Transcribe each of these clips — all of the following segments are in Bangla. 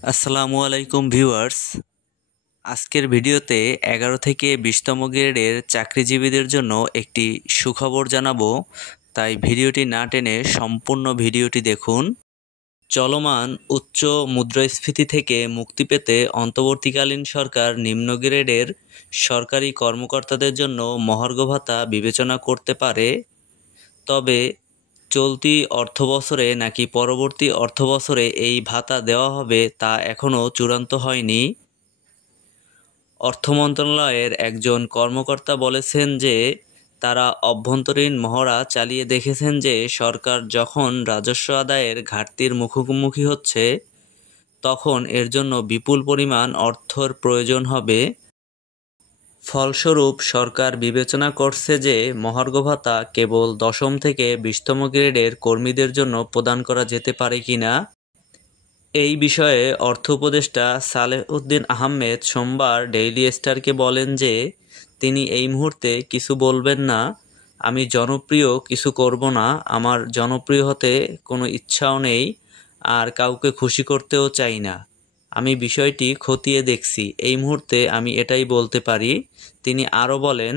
আসসালামু আলাইকুম ভিউয়ার্স। আজকের ভিডিওতে 11 থেকে 20তম গ্রেডের চাকরিজীবীদের জন্য একটি সুখবর জানাবো, তাই ভিডিওটি না টেনে সম্পূর্ণ ভিডিওটি দেখুন। চলমান উচ্চ মুদ্রাস্ফীতি থেকে মুক্তি পেতে অন্তর্বর্তীকালীন সরকার নিম্ন গ্রেডের সরকারি কর্মকর্তাদের জন্য মহার্ঘ ভাতা বিবেচনা করতে পারে। তবে চলতি অর্থবছরে নাকি পরবর্তী অর্থবছরে এই ভাতা দেওয়া হবে তা এখনও চূড়ান্ত হয়নি। অর্থ মন্ত্রণালয়ের একজন কর্মকর্তা বলেছেন যে তারা অভ্যন্তরীণ মহড়া চালিয়ে দেখেছেন যে সরকার যখন রাজস্ব আদায়ের ঘাটতির মুখোমুখি হচ্ছে তখন এর জন্য বিপুল পরিমাণ অর্থের প্রয়োজন হবে। ফলস্বরূপ সরকার বিবেচনা করছে যে মহার্ঘ ভাতা কেবল 10ম থেকে 20তম গ্রেডের কর্মীদের জন্য প্রদান করা যেতে পারে কিনা। এই বিষয়ে অর্থ উপদেষ্টা সালেহউদ্দিন আহমেদ সোমবার ডেইলি স্টারকে বলেন যে তিনি এই মুহূর্তে কিছু বলবেন না। আমি জনপ্রিয় কিছু করব না, আমার জনপ্রিয় হতে কোনো ইচ্ছাও নেই, আর কাউকে খুশি করতেও চাই না। আমি বিষয়টি খতিয়ে দেখছি, এই মুহূর্তে আমি এটাই বলতে পারি। তিনি আরও বলেন,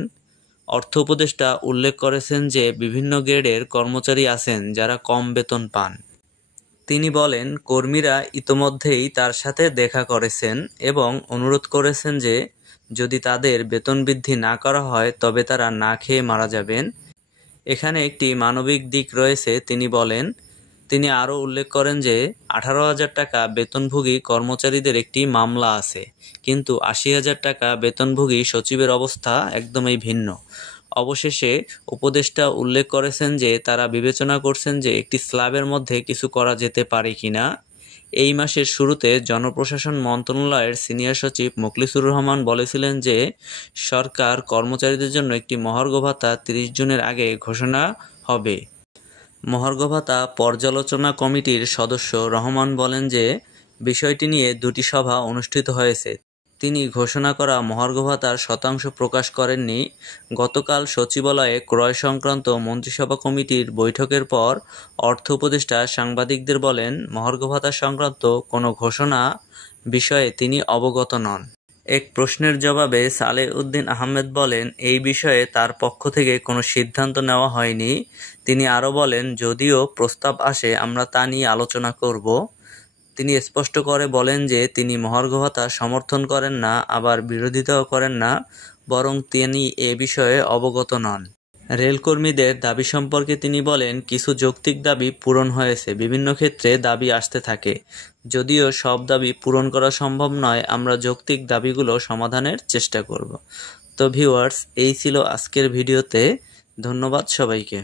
অর্থ উপদেষ্টা উল্লেখ করেছেন যে বিভিন্ন গ্রেডের কর্মচারী আছেন যারা কম বেতন পান। তিনি বলেন, কর্মীরা ইতোমধ্যেই তার সাথে দেখা করেছেন এবং অনুরোধ করেছেন যে যদি তাদের বেতন বৃদ্ধি না করা হয় তবে তারা না খেয়ে মারা যাবেন। এখানে একটি মানবিক দিক রয়েছে, তিনি বলেন। তিনি আরও উল্লেখ করেন যে 18,000 টাকা বেতনভোগী কর্মচারীদের একটি মামলা আছে, কিন্তু 80,000 টাকা বেতনভোগী সচিবের অবস্থা একদমই ভিন্ন। অবশেষে উপদেষ্টা উল্লেখ করেছেন যে তারা বিবেচনা করছেন যে একটি স্ল্যাবের মধ্যে কিছু করা যেতে পারে কিনা। এই মাসের শুরুতে জনপ্রশাসন মন্ত্রণালয়ের সিনিয়র সচিব মোখলেছুর রহমান বলেছিলেন যে সরকার কর্মচারীদের জন্য একটি মহার্ঘ ভাতা 30 জুনের আগে ঘোষণা হবে। মহার্ঘ ভাতা পর্যালোচনা কমিটির সদস্য রহমান বলেন যে বিষয়টি নিয়ে 2টি সভা অনুষ্ঠিত হয়েছে। তিনি ঘোষণা করা মহার্ঘ ভাতার শতাংশ প্রকাশ করেননি। গতকাল সচিবালয়ে ক্রয় সংক্রান্ত মন্ত্রিসভা কমিটির বৈঠকের পর অর্থ উপদেষ্টা সাংবাদিকদের বলেন, মহার্ঘ ভাতা সংক্রান্ত কোনো ঘোষণা বিষয়ে তিনি অবগত নন। এক প্রশ্নের জবাবে সালেহউদ্দিন আহমেদ বলেন, এই বিষয়ে তার পক্ষ থেকে কোনো সিদ্ধান্ত নেওয়া হয়নি। তিনি আরও বলেন, যদিও প্রস্তাব আসে আমরা তা নিয়ে আলোচনা করব। তিনি স্পষ্ট করে বলেন যে তিনি মহার্ঘ ভাতা সমর্থন করেন না, আবার বিরোধিতাও করেন না, বরং তিনি এ বিষয়ে অবগত নন। রেলকর্মীদের দাবি সম্পর্কে তিনি বলেন, কিছু যৌক্তিক দাবি পূরণ হয়েছে, বিভিন্ন ক্ষেত্রে দাবি আসতে থাকে। যদিও সব দাবি পূরণ করা সম্ভব নয়, আমরা যৌক্তিক দাবিগুলো সমাধানের চেষ্টা করব। তো ভিউয়ার্স, এই ছিল আজকের ভিডিওতে। ধন্যবাদ সবাইকে।